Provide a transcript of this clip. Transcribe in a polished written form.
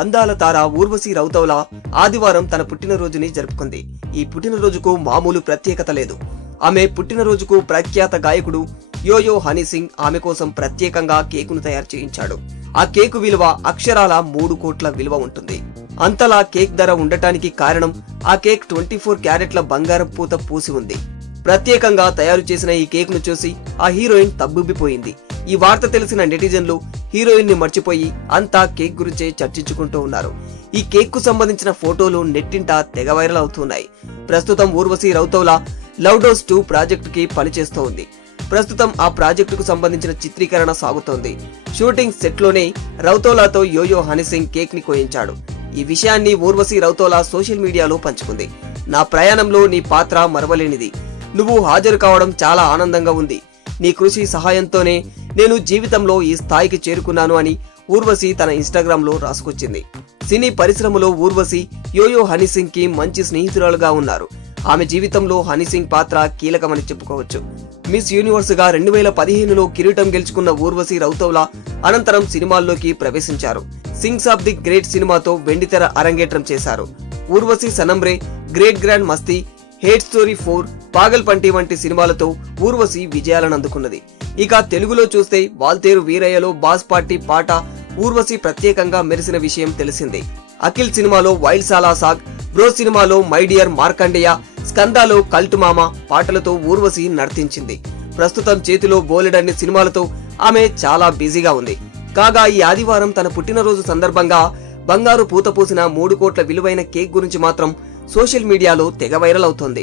అందాల తార ఊర్వశి రౌతౌలా ఆదివారం తన పుట్టినరోజుని జరుపుకుంది. ఈ పుట్టినరోజుకు మామూలు ప్రత్యేకత లేదు. ఆమె పుట్టినరోజుకు ప్రఖ్యాత గాయకుడు యోయో హనీ సింగ్ ఆమె కోసం ప్రత్యేకంగా కేకును తయారు చేయించాడు. ఆ కేకు విలువ అక్షరాల 3 కోట్ల విలువ ఉంటుంది. అంతలా కేక్ ధర ఉండటానికి కారణం ఆ కేక్ 24 క్యారెట్ల బంగారం పూత పూసి ఉంది. ప్రత్యేకంగా తయారు చేసిన ఈ కేక్ ను చూసి ఆ హీరోయిన్ తబ్బుబ్బిపోయింది. ఈ వార్త తెలిసిన నెటిజన్లు హీరోయిన్ ని మర్చిపోయి అంతా కేక్ గురించే చర్చించుకుంటూ ఉన్నారు. ఈ కేక్ కు సంబంధించిన ఫోటోలు నెట్టింట తెగ వైరల్ అవుతున్నాయి. ప్రస్తుతం ఊర్వశి రౌతౌలా లవ్డోస్ 2 ప్రాజెక్టుకి పనిచేస్తోంది. ప్రస్తుతం ఆ ప్రాజెక్టుకు సంబంధించిన చిత్రీకరణ సాగుతోంది. షూటింగ్ సెట్ లోనే రౌతౌలాతో యోయో హనీ సింగ్ కేక్ ని కోయించాడు. ఈ విషయాన్ని ఊర్వశి రౌతౌలా సోషల్ మీడియాలో పంచుకుంది. నా ప్రయాణంలో నీ పాత్ర మరవలేనిది. నువ్వు హాజరు కావడం చాలా ఆనందంగా ఉంది. నీ కృషి సహాయంతోనే నేను జీవితంలో ఈ స్థాయికి చేరుకున్నాను అని ఊర్వశి తన ఇన్స్టాగ్రామ్ లో రాసుకొచ్చింది. సినీ పరిశ్రమలో ఊర్వశి యోయో హనీ సింగ్ కి మంచి స్నేహితురాలుగా ఉన్నారు. ఆమె జీవితంలో హనీ సింగ్ పాత్ర కీలకమని చెప్పుకోవచ్చు. మిస్ యూనివర్స్ గా 2015లో కిరీటం గెలుచుకున్న ఊర్వశి రౌతౌలా అనంతరం సినిమాల్లోకి ప్రవేశించారు. సింగ్స్ ఆఫ్ ది గ్రేట్ సినిమాతో వెండితెర అరంగేట్రం చేశారు. ఊర్వశి సనంబ్రే, గ్రేట్ గ్రాండ్ మస్తీ, హేట్ స్టోరీ 4, పాగల్పంటి వంటి సినిమాలతో ఊర్వశి విజయాలను అందుకున్నది. ఇక తెలుగులో చూస్తే వాల్తేరు వీరయ్యలో బాస్ పార్టీ పాట ఊర్వశి ప్రత్యేకంగా మెరిసిన విషయం తెలిసిందే. అఖిల్ సినిమాలో వైల్డ్ సాలా సాగ్, బ్రో సినిమాలో మై డియర్ మార్కండేయ, స్కందాలో కల్ట్ మామ పాటలతో ఊర్వశి నర్తించింది. ప్రస్తుతం చేతిలో బోలెడన్ని సినిమాలతో ఆమె చాలా బిజీగా ఉంది. కాగా ఈ ఆదివారం తన పుట్టినరోజు సందర్భంగా బంగారు పూత పూసిన 3 కోట్ల విలువైన కేక్ గురించి మాత్రం సోషల్ మీడియాలో తెగ వైరల్ అవుతోంది.